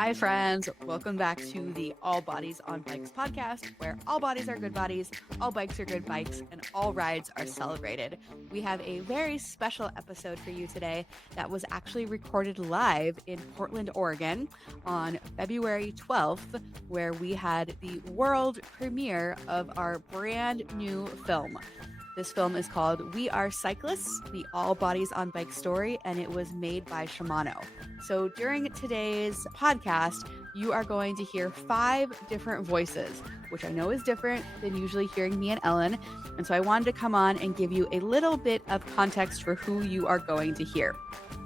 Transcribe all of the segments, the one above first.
Hi, friends. Welcome back to the All Bodies on Bikes podcast, where all bodies are good bodies, all bikes are good bikes, and all rides are celebrated. We have a very special episode for you today that was actually recorded live in Portland, Oregon on February 12th, where we had the world premiere of our brand new film. This film is called We Are Cyclists, the All Bodies on Bike story, and it was made by Shimano. So during today's podcast, you are going to hear 5 different voices, which I know is different than usually hearing me and Ellen. And so I wanted to come on and give you a little bit of context for who you are going to hear.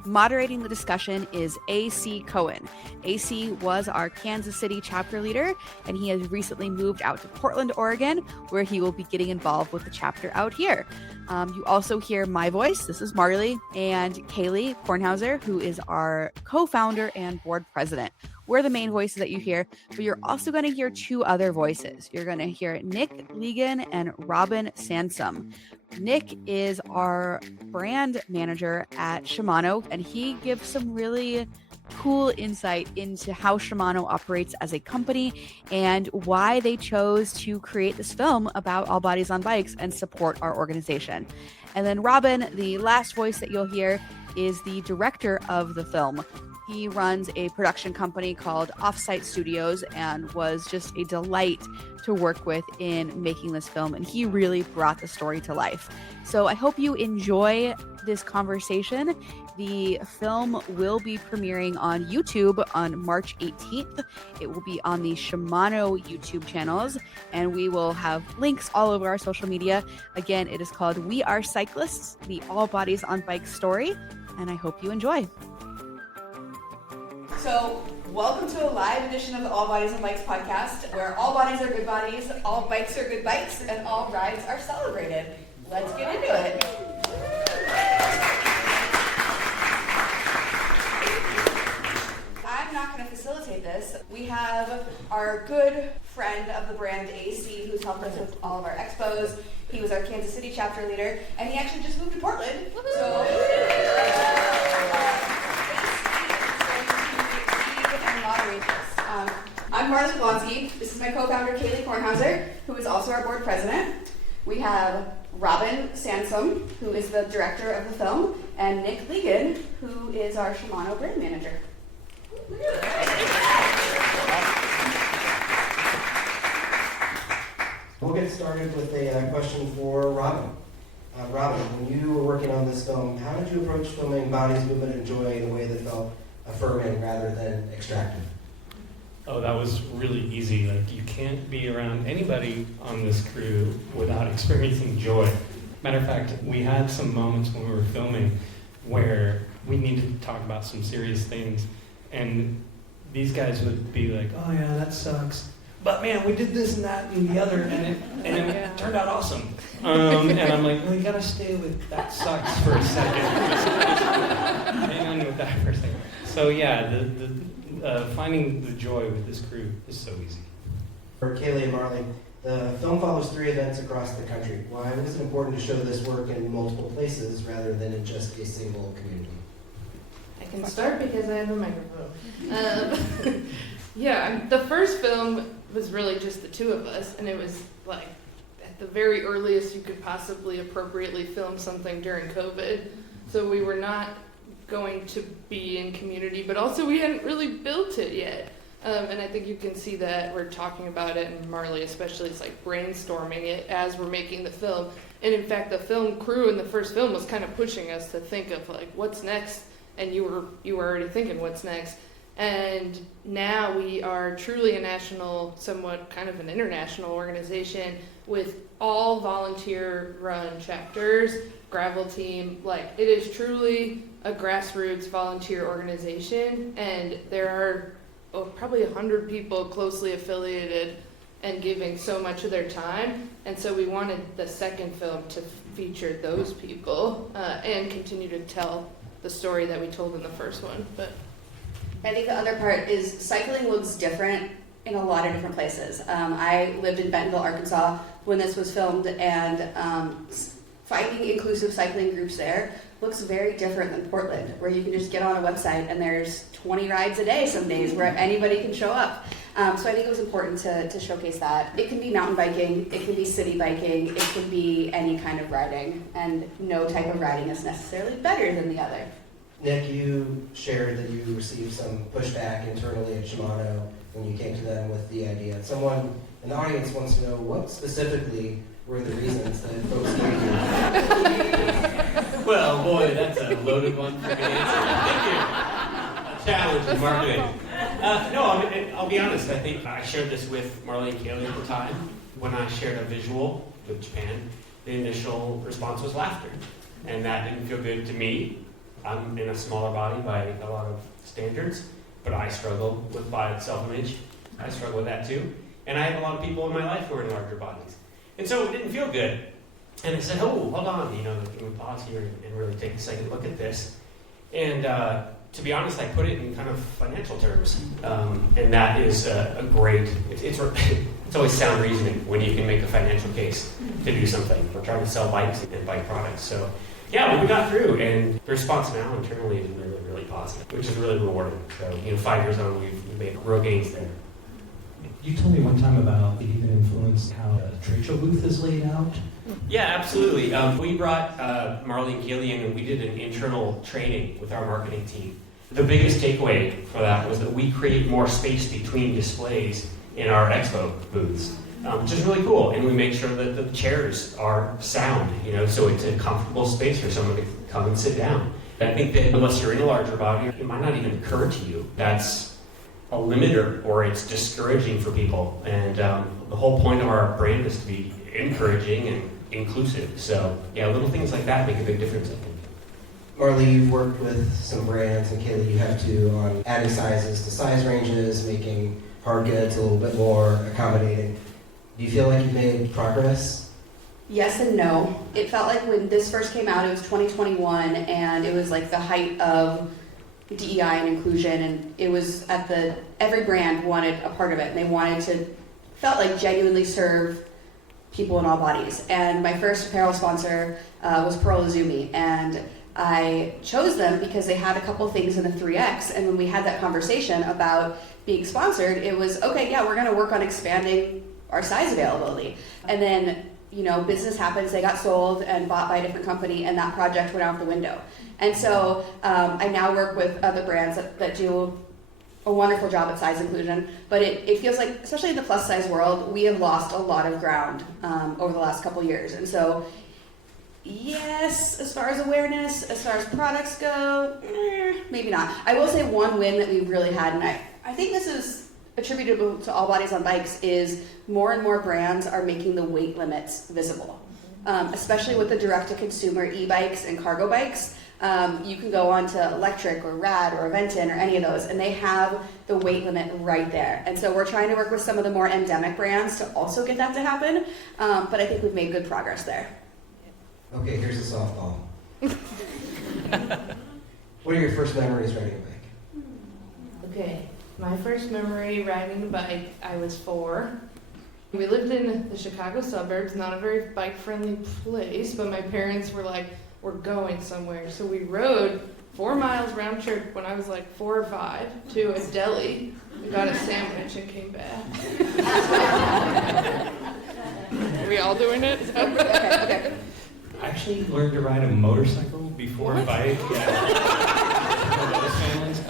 Moderating the discussion is AC Cohen. AC was our Kansas City chapter leader, and he has recently moved out to Portland, Oregon, where he will be getting involved with the chapter out here. You also hear my voice. This is Marley, and Kailey Kornhauser, who is our co-founder and board president. We're the main voices that you hear, but you're also going to hear 2 other voices. You're going to hear Nick Legan and Robin Sansom. Nick is our brand manager at Shimano, and he gives some really cool insight into how Shimano operates as a company and why they chose to create this film about all bodies on bikes and support our organization. And then Robin, the last voice that you'll hear, is the director of the film. He runs a production company called Offsite Studios and was just a delight to work with in making this film, and he really brought the story to life. So I hope you enjoy this conversation. The film will be premiering on YouTube on March 18th. It will be on the Shimano YouTube channels, and we will have links all over our social media. Again, it is called We Are Cyclists, the All Bodies on Bike story, and I hope you enjoy. So, welcome to a live edition of the All Bodies on Bikes podcast, where all bodies are good bodies, all bikes are good bikes, and all rides are celebrated. Let's get into it. I'm not going to facilitate this. We have our good friend of the brand, AC, who's helped us with all of our expos. He was our Kansas City chapter leader, and he actually just moved to Portland. I'm Marley Blonsky. This is my co-founder, Kailey Kornhauser, who is also our board president. We have Robin Sansom, who is the director of the film, and Nick Legan, who is our Shimano brand manager. We'll get started with a question for Robin. Robin, when you were working on this film, how did you approach filming bodies, movement, and joy in a way that felt affirming rather than extractive? Oh, that was really easy. Like, you can't be around anybody on this crew without experiencing joy. Matter of fact, we had some moments when we were filming where we needed to talk about some serious things, and these guys would be like, "Oh yeah, that sucks, but man, we did this and that and the other, and it turned out awesome." And I'm like, "Well, you gotta stay with that sucks for a second. Hang on with that for a second." So yeah, finding the joy with this crew is so easy. For Kailey and Marley, the film follows 3 events across the country. Why was it important to show this work in multiple places rather than in just a single community? I can start because I have a microphone. The first film was really just the 2 of us, and it was like at the very earliest you could possibly appropriately film something during COVID. So we were not going to be in community, but also we hadn't really built it yet. And I think you can see that we're talking about it, and Marley especially is like brainstorming it as we're making the film. And in fact, the film crew in the first film was kind of pushing us to think of like, what's next? And you were already thinking what's next. And now we are truly a national, somewhat kind of an international organization with all volunteer run chapters, gravel team. Like, it is truly a grassroots volunteer organization, and there are probably 100 people closely affiliated and giving so much of their time. And so we wanted the second film to feature those people and continue to tell the story that we told in the first one. But I think the other part is cycling looks different in a lot of different places. I lived in Bentonville, Arkansas when this was filmed, and finding inclusive cycling groups there looks very different than Portland, where you can just get on a website and there's 20 rides a day some days where anybody can show up. So I think it was important to showcase that. It can be mountain biking, it can be city biking, it can be any kind of riding, and no type of riding is necessarily better than the other. Nick, you shared that you received some pushback internally at Shimano when you came to them with the idea. Someone in the audience wants to know what specifically were the reasons that folks gave you. Well, boy, that's a loaded one for me to answer. Thank you. A challenge in marketing. I'll be honest. I think I shared this with Marley and Kailey at the time. When I shared a visual with Japan, the initial response was laughter. And that didn't feel good to me. I'm in a smaller body by a lot of standards, but I struggle with body self-image. I struggle with that too. And I have a lot of people in my life who are in larger bodies. And so it didn't feel good. And I said, oh, hold on, can we pause here and really take a second look at this? And to be honest, I put it in kind of financial terms. And that is a great, it's always sound reasoning when you can make a financial case to do something. We're trying to sell bikes and bike products. So yeah, we got through, and the response now internally is really, really positive, which is really rewarding. So, 5 years on, we've made real gains there. You told me one time about the even influence how a trade show booth is laid out. Yeah, absolutely. We brought Marley and Kailey in, and we did an internal training with our marketing team. The biggest takeaway for that was that we create more space between displays in our expo booths. Which is really cool, and we make sure that the chairs are sound, so it's a comfortable space for someone to come and sit down. I think that unless you're in a larger body, it might not even occur to you that's a limiter or it's discouraging for people. And the whole point of our brand is to be encouraging and inclusive. So yeah, little things like that make a big difference, I think. Marley, you've worked with some brands, and Kailey, you have too, on adding sizes to size ranges, making hard goods a little bit more accommodating. Do you feel like you've made progress? Yes and no. It felt like when this first came out, it was 2021, and it was like the height of DEI and inclusion, and it was every brand wanted a part of it, and they wanted to, felt like genuinely serve people in all bodies. And my first apparel sponsor was Pearl Izumi, and I chose them because they had a couple things in the 3X, and when we had that conversation about being sponsored, it was, okay, yeah, we're gonna work on expanding our size availability. And then, business happens, they got sold and bought by a different company, and that project went out the window. And so I now work with other brands that do a wonderful job at size inclusion, but it feels like, especially in the plus size world, we have lost a lot of ground over the last couple years. And so, yes, as far as awareness, as far as products go, maybe not. I will say one win that we really had, and I think this is attributable to All Bodies on Bikes, is more and more brands are making the weight limits visible, especially with the direct-to-consumer e-bikes and cargo bikes. You can go on to Electric or Rad or Aventon or any of those, and they have the weight limit right there. And so we're trying to work with some of the more endemic brands to also get that to happen, but I think we've made good progress there. Okay, here's a softball. What are your first memories riding a bike? Okay, my first memory riding a bike, I was 4. We lived in the Chicago suburbs, not a very bike-friendly place, but my parents were like, we're going somewhere. So we rode 4 miles round trip when I was like 4 or 5 to a deli. We got a sandwich and came back. Are we all doing it? Okay. I actually learned to ride a motorcycle before a bike.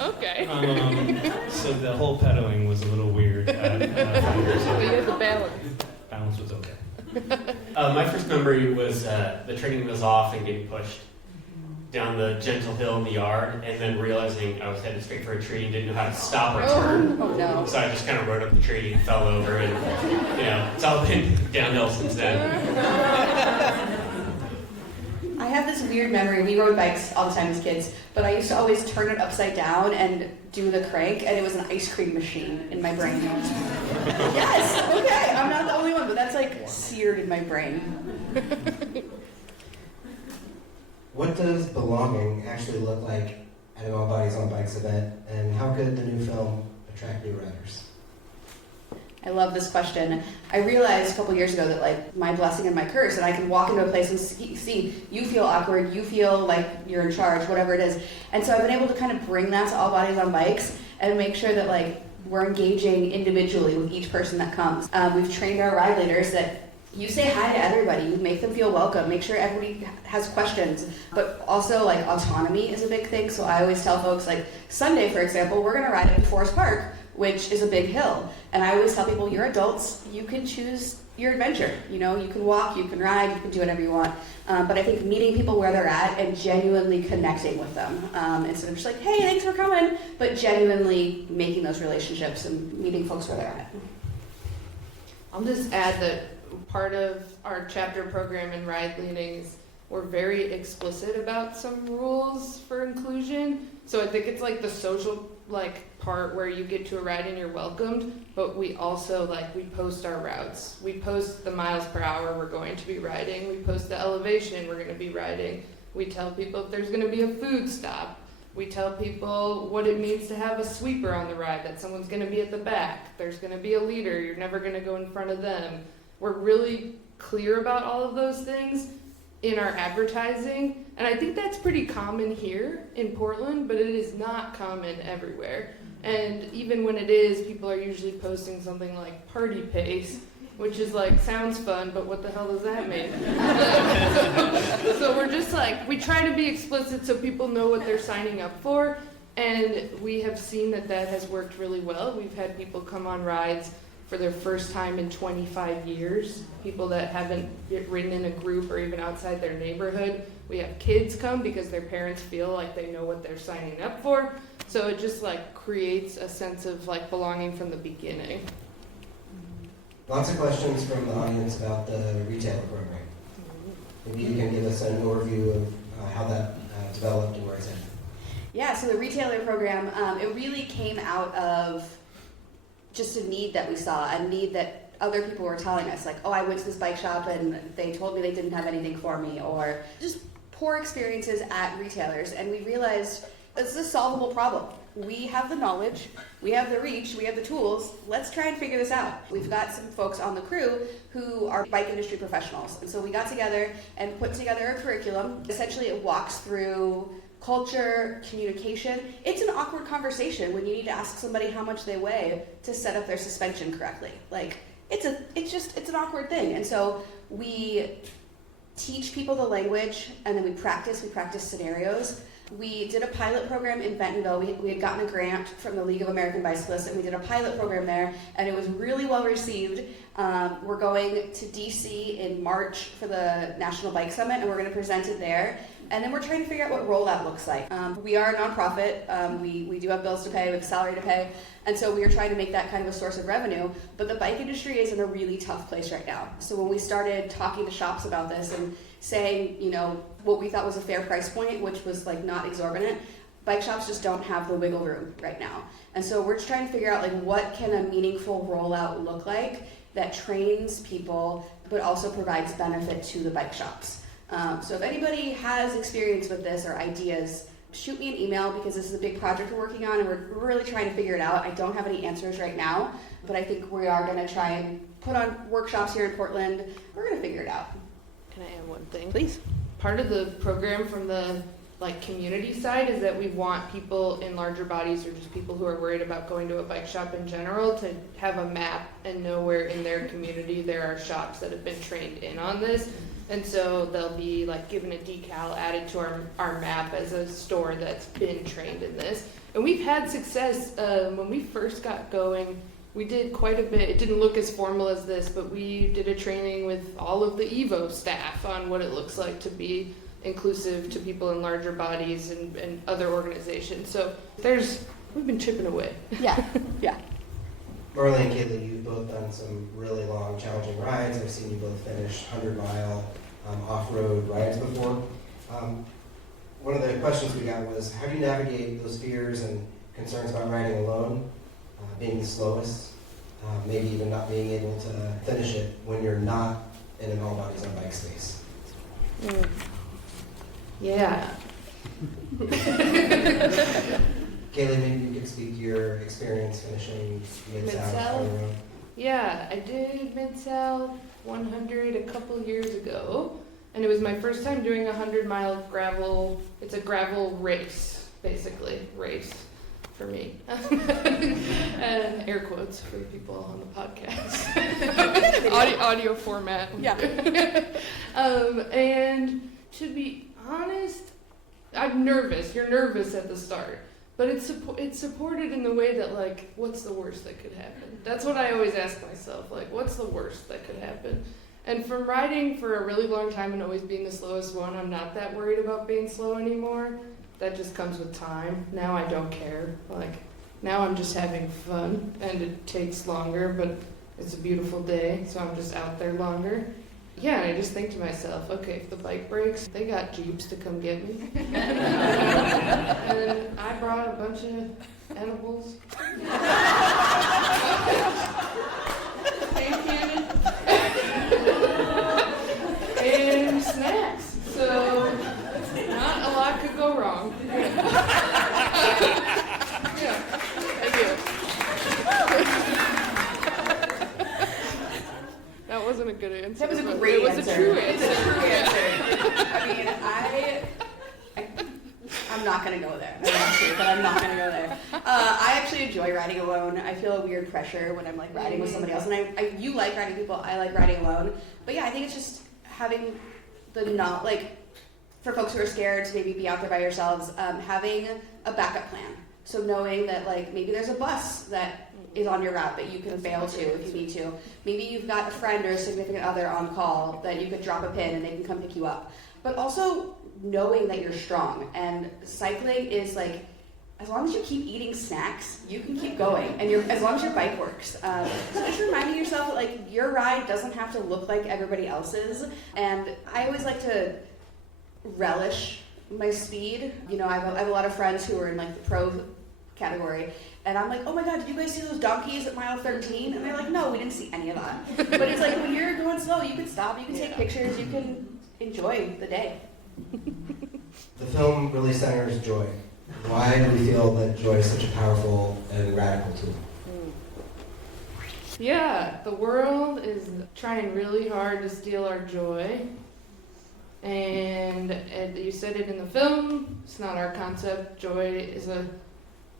Okay. So the whole pedaling was a little weird. But you had the balance. Balance was okay. My first memory was the training wheels off and getting pushed down the gentle hill in the yard, and then realizing I was headed straight for a tree and didn't know how to stop or turn. Oh no. So I just kind of rode up the tree and fell over, and it's all been downhill since then. I have this weird memory. We rode bikes all the time as kids, but I used to always turn it upside down and do the crank, and it was an ice cream machine in my brain. Yes, okay, I'm not the only one, but that's like seared in my brain. What does belonging actually look like at an All Bodies on Bikes event, and how could the new film attract new riders? I love this question. I realized a couple years ago that like my blessing and my curse, and I can walk into a place and see you feel awkward, you feel like you're in charge, whatever it is. And so I've been able to kind of bring that to All Bodies on Bikes and make sure that like we're engaging individually with each person that comes. We've trained our ride leaders that you say hi to everybody, you make them feel welcome, make sure everybody has questions, but also like autonomy is a big thing. So I always tell folks like Sunday, for example, we're gonna ride up to Forest Park, which is a big hill. And I always tell people, you're adults, you can choose your adventure. You know, you can walk, you can ride, you can do whatever you want. But I think meeting people where they're at and genuinely connecting with them. Instead of just like, hey, thanks for coming, but genuinely making those relationships and meeting folks where they're at. I'll just add that part of our chapter program in ride leadings, we're very explicit about some rules for inclusion. So I think it's like the social part where you get to a ride and you're welcomed, but we also we post our routes. We post the miles per hour we're going to be riding. We post the elevation we're going to be riding. We tell people if there's going to be a food stop. We tell people what it means to have a sweeper on the ride, that someone's going to be at the back. There's going to be a leader. You're never going to go in front of them. We're really clear about all of those things in our advertising, and I think that's pretty common here in Portland, but it is not common everywhere. And even when it is, people are usually posting something like party pace, which is sounds fun, but what the hell does that mean? So we're just we try to be explicit so people know what they're signing up for, and we have seen that has worked really well. We've had people come on rides for their first time in 25 years, people that haven't ridden in a group or even outside their neighborhood. We have kids come because their parents feel like they know what they're signing up for. So it just creates a sense of belonging from the beginning. Lots of questions from the audience about the retailer program. Maybe you can give us an overview of how that developed and where it's at. Yeah, so the retailer program, it really came out of just a need that we saw, a need that other people were telling us, oh, I went to this bike shop and they told me they didn't have anything for me, or just poor experiences at retailers. And we realized it's a solvable problem. We have the knowledge, we have the reach, we have the tools. Let's try and figure this out. We've got some folks on the crew who are bike industry professionals. And so we got together and put together a curriculum. Essentially, it walks through culture, communication. It's an awkward conversation when you need to ask somebody how much they weigh to set up their suspension correctly. It's an awkward thing. And so we teach people the language, and then we practice scenarios. We did a pilot program in Bentonville. We had gotten a grant from the League of American Bicyclists, and we did a pilot program there, and it was really well received. We're going to DC in March for the National Bike Summit, and we're going to present it there. And then we're trying to figure out what rollout looks like. We are a nonprofit. We do have bills to pay, we have a salary to pay. And so we are trying to make that kind of a source of revenue. But the bike industry is in a really tough place right now. So when we started talking to shops about this and saying, what we thought was a fair price point, which was not exorbitant, bike shops just don't have the wiggle room right now. And so we're just trying to figure out what can a meaningful rollout look like that trains people, but also provides benefit to the bike shops. So if anybody has experience with this or ideas, shoot me an email, because this is a big project we're working on and we're really trying to figure it out. I don't have any answers right now, but I think we are going to try and put on workshops here in Portland. We're going to figure it out. Can I add one thing? Please. Part of the program from the community side is that we want people in larger bodies, or just people who are worried about going to a bike shop in general, to have a map and know where in their community there are shops that have been trained in on this. And so they'll be given a decal added to our map as a store that's been trained in this. And we've had success. When we first got going, we did quite a bit. It didn't look as formal as this, but we did a training with all of the EVO staff on what it looks like to be inclusive to people in larger bodies and other organizations. So we've been chipping away. Yeah. Marley and Kailey, you've both done some really long, challenging rides. I've seen you both finish 100-mile off-road rides before. One of the questions we got was, how do you navigate those fears and concerns about riding alone, being the slowest, maybe even not being able to finish it when you're not in an all-bodies on bike space? Yeah. Kailey, maybe you could speak to your experience finishing Mid-South on your own. Yeah, I did Mid-South 100 a couple years ago, and it was my first time doing a 100-mile gravel. It's a gravel race, basically, race for me. And air quotes for the people on the podcast. audio format. Yeah. And to be honest, I'm nervous. You're nervous at the start. But it's supported in the way that, like, what's the worst that could happen? That's what I always ask myself, like, what's the worst that could happen? And from riding for a really long time and always being the slowest one, I'm not that worried about being slow anymore. That just comes with time. Now I don't care. Like, now I'm just having fun, and it takes longer, but it's a beautiful day, so I'm just out there longer. Yeah, and I just think to myself, okay, if the bike breaks, they got Jeeps to come get me. And I brought a bunch of edibles. Hand candy. And snacks. So, not a lot could go wrong. Yeah, thank you. That wasn't a good answer. That was a great answer. It was a true It's answer. a true answer. I mean, I'm not going to go there. I want to, but I'm not going to go there. I actually enjoy riding alone. I feel a weird pressure when I'm like riding with somebody else. And you like riding people, I like riding alone. But yeah, I think it's just having for folks who are scared to maybe be out there by yourselves, having a backup plan. So knowing that like maybe there's a bus that is on your route that you can bail to if you need to. Maybe you've got a friend or a significant other on call that you could drop a pin and they can come pick you up. But also knowing that you're strong. And cycling is like, as long as you keep eating snacks, you can keep going. And as long as your bike works. So just reminding yourself that like your ride doesn't have to look like everybody else's. And I always like to relish my speed. You know, I have a lot of friends who are in like the pro category. And I'm like, oh my God, did you guys see those donkeys at mile 13? And they're like, no, we didn't see any of that. But it's like, when you're going slow, you can stop, you can take pictures, you can enjoy the day. The film really centers joy. Why do we feel that joy is such a powerful and radical tool? Yeah, the world is trying really hard to steal our joy. And you said it in the film, it's not our concept. Joy is a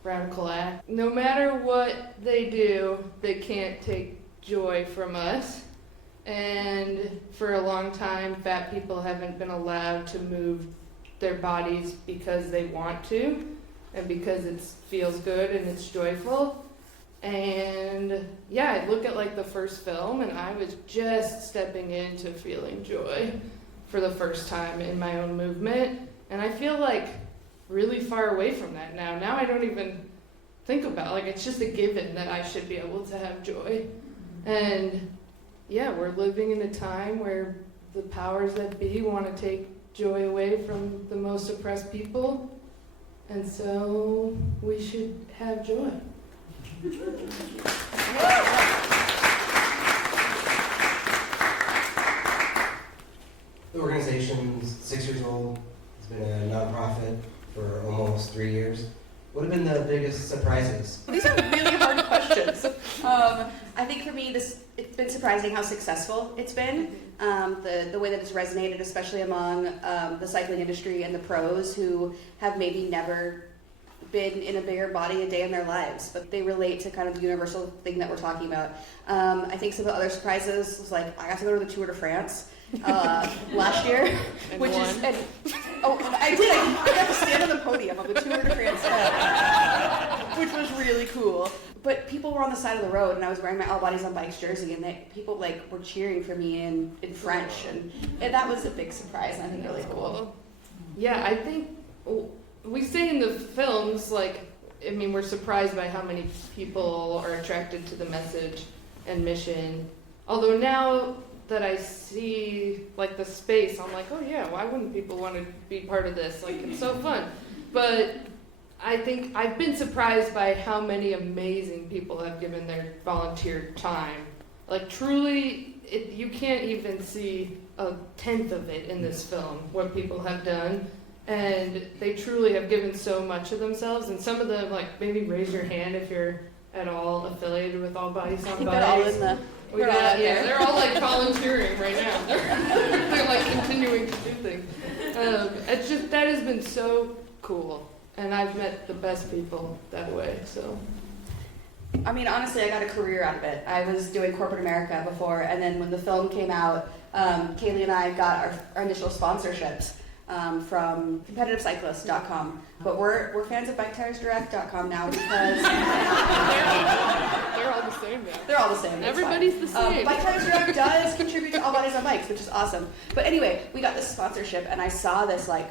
radical act. No matter what they do, they can't take joy from us. And for a long time, fat people haven't been allowed to move their bodies because they want to and because it feels good and it's joyful. And yeah, I look at like the first film and I was just stepping into feeling joy for the first time in my own movement. And I feel like really far away from that now. Now I don't even think about like it's just a given that I should be able to have joy. And yeah, we're living in a time where the powers that be want to take joy away from the most oppressed people. And so we should have joy. The organization's 6 years old. It's been a nonprofit for almost 3 years. What have been the biggest surprises? These are really hard questions. I think for me, it's been surprising how successful it's been. The way that it's resonated, especially among the cycling industry and the pros who have maybe never been in a bigger body a day in their lives, but they relate to kind of the universal thing that we're talking about. I think some of the other surprises was like, I got to go to the Tour de France last year, I got to stand on the podium of the Tour de France, which was really cool. But people were on the side of the road, and I was wearing my All Bodies on Bikes jersey, and people like were cheering for me in French, and that was a big surprise, and I think really cool. Yeah, I think we say in the films, like, I mean, we're surprised by how many people are attracted to the message and mission. Although now that I see like the space, I'm like, oh yeah, why wouldn't people want to be part of this? Like, it's so fun. But I think I've been surprised by how many amazing people have given their volunteer time. Like, truly, you can't even see a tenth of it in this film, what people have done. And they truly have given so much of themselves. And some of them, like, maybe raise your hand if you're at all affiliated with All Bodies I on think they're all Bikes. in the. We They're all got, out yeah, there. they're all like volunteering right now. They're like continuing to do things. It's just, that has been so cool. And I've met the best people that way, so. I mean, honestly, I got a career out of it. I was doing corporate America before, and then when the film came out, Kaylee and I got our initial sponsorships from competitivecyclists.com. But we're fans of BikeTiresDirect.com now because They're all the same now. they're all the same. It's Everybody's the fine. same. Bike Tires Direct does contribute to All Bodies on Bikes, which is awesome. But anyway, we got this sponsorship, and I saw this like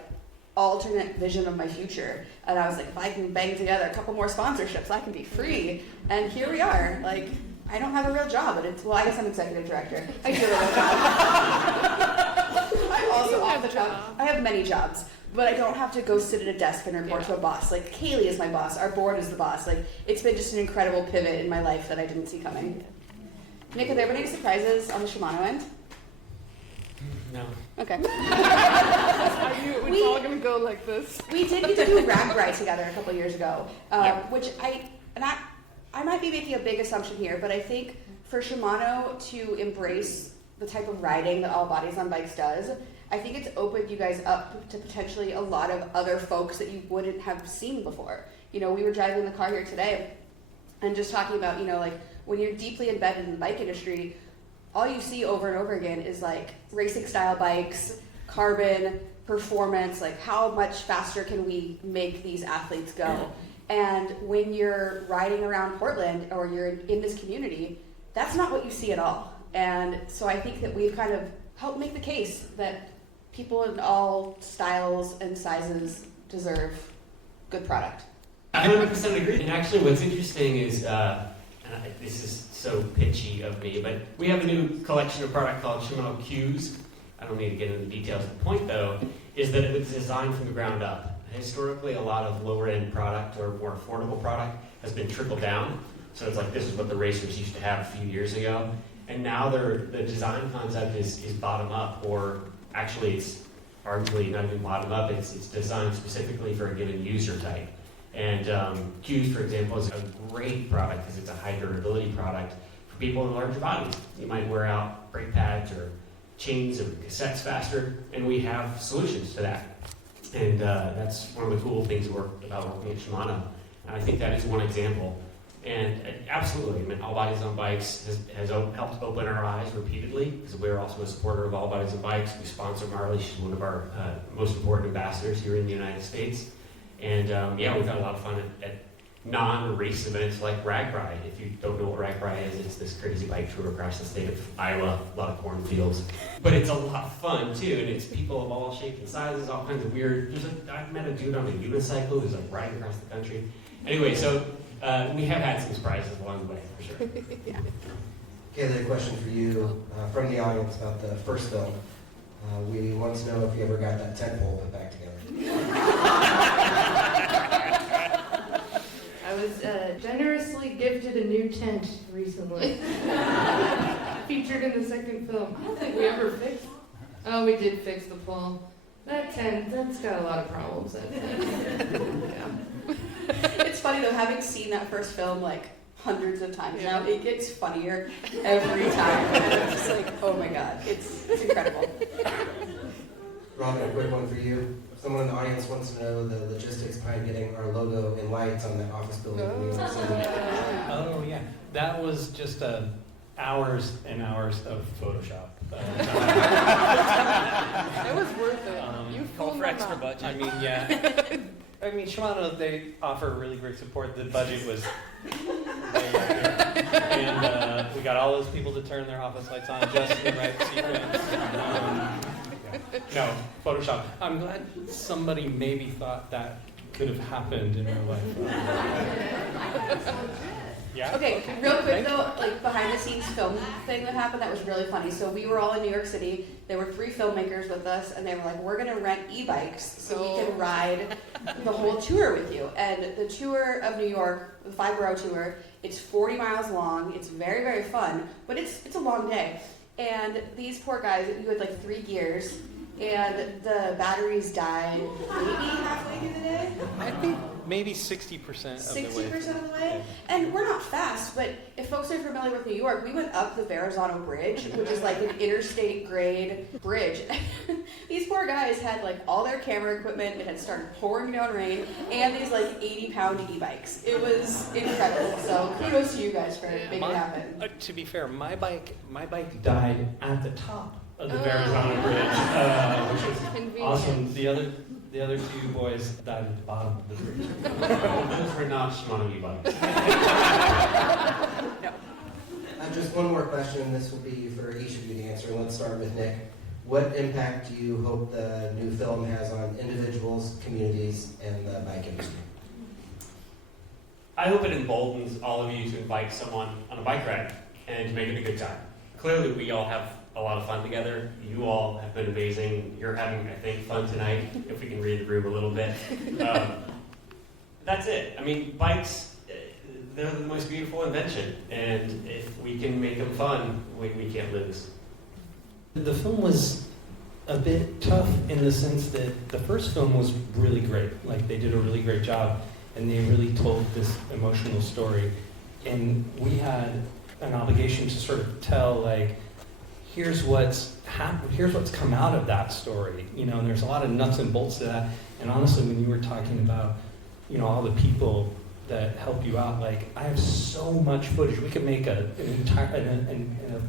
alternate vision of my future, and I was like, if I can bang together a couple more sponsorships, I can be free. And here we are. Like, I don't have a real job, but it's, well, I guess I'm executive director. I do have a real job. I'm also You off have the a job. job. I have many jobs, but I don't have to go sit at a desk and report to a boss. Like, Kaylee is my boss. Our board is the boss. Like, it's been just an incredible pivot in my life that I didn't see coming. Nick, have there been any surprises on the Shimano end? No. Okay. I knew it was We- all going to go like this. We did get to do Ragbri together a couple years ago, Yep. which I might be making a big assumption here, but I think for Shimano to embrace the type of riding that All Bodies on Bikes does, I think it's opened you guys up to potentially a lot of other folks that you wouldn't have seen before. You know, we were driving in the car here today and just talking about, you know, like when you're deeply embedded in the bike industry, all you see over and over again is like racing style bikes, carbon, performance, like how much faster can we make these athletes go? And when you're riding around Portland or you're in this community, that's not what you see at all. And so I think that we've kind of helped make the case that people in all styles and sizes deserve good product. I 100% agree. And actually, what's interesting is, this is so pitchy of me, but we have a new collection of product called Shimano Qs. I don't need to get into the details. The point, though, is that it was designed from the ground up. Historically, a lot of lower-end product or more affordable product has been trickled down. So it's like this is what the racers used to have a few years ago. And now the design concept is bottom up, or actually it's arguably not even bottom up, it's designed specifically for a given user type. And Qs, for example, is a great product because it's a high durability product for people in larger bodies. You might wear out brake pads or chains or cassettes faster, and we have solutions to that. And that's one of the cool things about working at Shimano. And I think that is one example. And absolutely, I mean, All Bodies on Bikes has helped open our eyes repeatedly, because we're also a supporter of All Bodies on Bikes. We sponsor Marley. She's one of our most important ambassadors here in the United States. And yeah, we've had a lot of fun at non-race events like Ragbri. If you don't know what Ragbri is, it's this crazy bike tour across the state of Iowa, a lot of cornfields. But it's a lot of fun too, and it's people of all shapes and sizes, all kinds of weird. I met a dude on a unicycle who's like riding across the country. Anyway, so we have had some surprises along the way, for sure. Kaylee, a question for you from the audience about the first film. We want to know if you ever got that tent pole put back together. I was generously gifted a new tent recently. Featured in the second film. I don't think we ever fixed. Oh, we did fix the pole. That tent, that's got a lot of problems, I think. Yeah. It's funny though, having seen that first film like hundreds of times now, it gets funnier every time. And I'm just like, oh my god, it's incredible. Robin, a quick one for you. Someone in the audience wants to know the logistics behind getting our logo and lights on that office building in New York City. Oh yeah, that was just hours and hours of Photoshop. It was worth it. You Call fooled for my extra mom. budget. I mean, yeah. I mean, Shimano, they offer really great support. The budget was and we got all those people to turn their office lights on just in the right sequence. No, Photoshop. I'm glad somebody maybe thought that could have happened in real life. Yeah. Okay, real quick though, like behind the scenes film thing that happened that was really funny. So we were all in New York City. There were 3 filmmakers with us, and they were like, "We're gonna rent e-bikes so we can ride the whole tour with you." And the tour of New York, the 5-borough tour, it's 40 miles long. It's very, very fun, but it's a long day. And these poor guys, you had like 3 gears. and the batteries died maybe halfway through the day. I think maybe 60% of the way. 60% of the way. And we're not fast, but if folks are familiar with New York, we went up the Verrazano Bridge, which is like an interstate grade bridge. These poor guys had like all their camera equipment, it had started pouring down rain, and these like 80-pound e-bikes. It was incredible. So kudos to you guys for making it happen. To be fair, my bike died at the top of the Verrazano Bridge, which was Convenient. awesome. The other two boys died at the bottom of the bridge. Those were not Shimano e-bikes. Just one more question. This will be for each of you to answer. Let's start with Nick. What impact do you hope the new film has on individuals, communities, and the bike industry? I hope it emboldens all of you to invite someone on a bike ride and to make it a good time. Clearly, we all have a lot of fun together. You all have been amazing. You're having, I think, fun tonight, if we can read the room a little bit. That's it. I mean, bikes, they're the most beautiful invention, and if we can make them fun, we can't lose. The film was a bit tough in the sense that the first film was really great. Like, they did a really great job, and they really told this emotional story. And we had an obligation to sort of tell, like, here's what's come out of that story, you know, and there's a lot of nuts and bolts to that. And honestly, when you were talking about, you know, all the people that help you out, like, I have so much footage. We could make an entire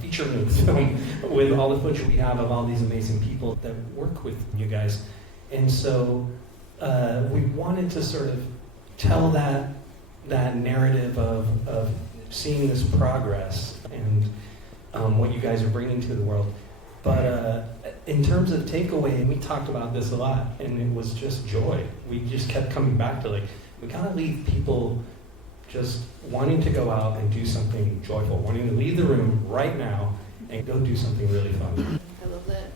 feature-length film with all the footage we have of all these amazing people that work with you guys. And so we wanted to sort of tell that narrative of seeing this progress and what you guys are bringing to the world. But in terms of takeaway, we talked about this a lot, and it was just joy. We just kept coming back to, like, we gotta leave people just wanting to go out and do something joyful, wanting to leave the room right now and go do something really fun. I love that.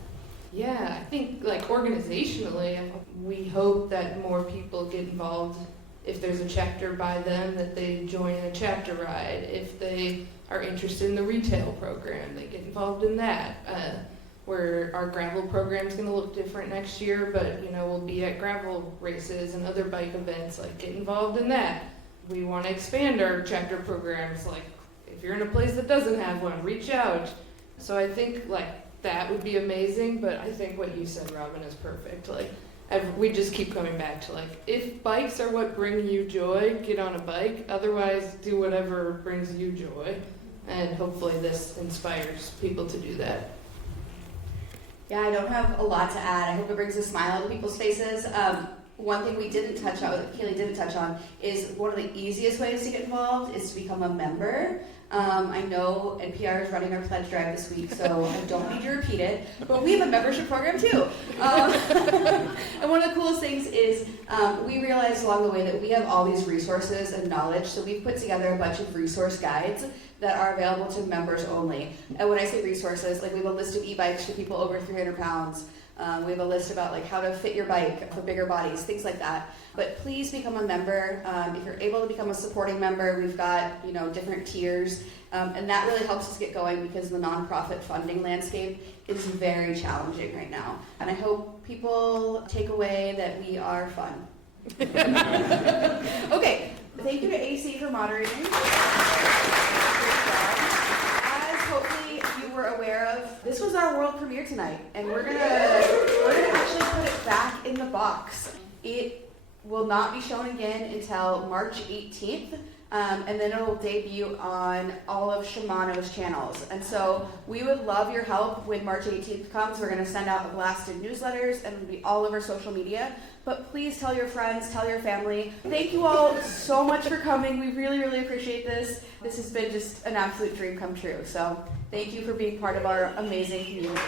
Yeah, I think like organizationally, we hope that more people get involved. If there's a chapter by them, that they join a chapter ride. If they are interested in the retail program, they get involved in that. Where our gravel program is going to look different next year, but you know, we'll be at gravel races and other bike events. Like, get involved in that. We want to expand our chapter programs. Like, if you're in a place that doesn't have one, reach out. So I think like that would be amazing. But I think what you said, Robin, is perfect. Like, we just keep coming back to, like, if bikes are what bring you joy, get on a bike. Otherwise, do whatever brings you joy. And hopefully this inspires people to do that. Yeah, I don't have a lot to add. I hope it brings a smile to people's faces. One thing we didn't touch on, Kailey didn't touch on, is one of the easiest ways to get involved is to become a member. I know NPR is running our pledge drive this week, so I don't need to repeat it, but we have a membership program too. And one of the coolest things is we realized along the way that we have all these resources and knowledge, so we've put together a bunch of resource guides that are available to members only. And when I say resources, like, we have a list of e-bikes for people over 300 pounds. We have a list about like how to fit your bike for bigger bodies, things like that. But please become a member. If you're able to become a supporting member, we've got, you know, different tiers. And that really helps us get going because the nonprofit funding landscape is very challenging right now. And I hope people take away that we are fun. Okay, thank you to AC for moderating. As hopefully you were aware of, this was our world premiere tonight, and we're gonna actually put it back in the box. It will not be shown again until March 18th. And then it'll debut on all of Shimano's channels. And so we would love your help when March 18th comes. We're going to send out blasted newsletters and it'll be all over social media. But please tell your friends, tell your family. Thank you all so much for coming. We really, really appreciate this. This has been just an absolute dream come true. So thank you for being part of our amazing community.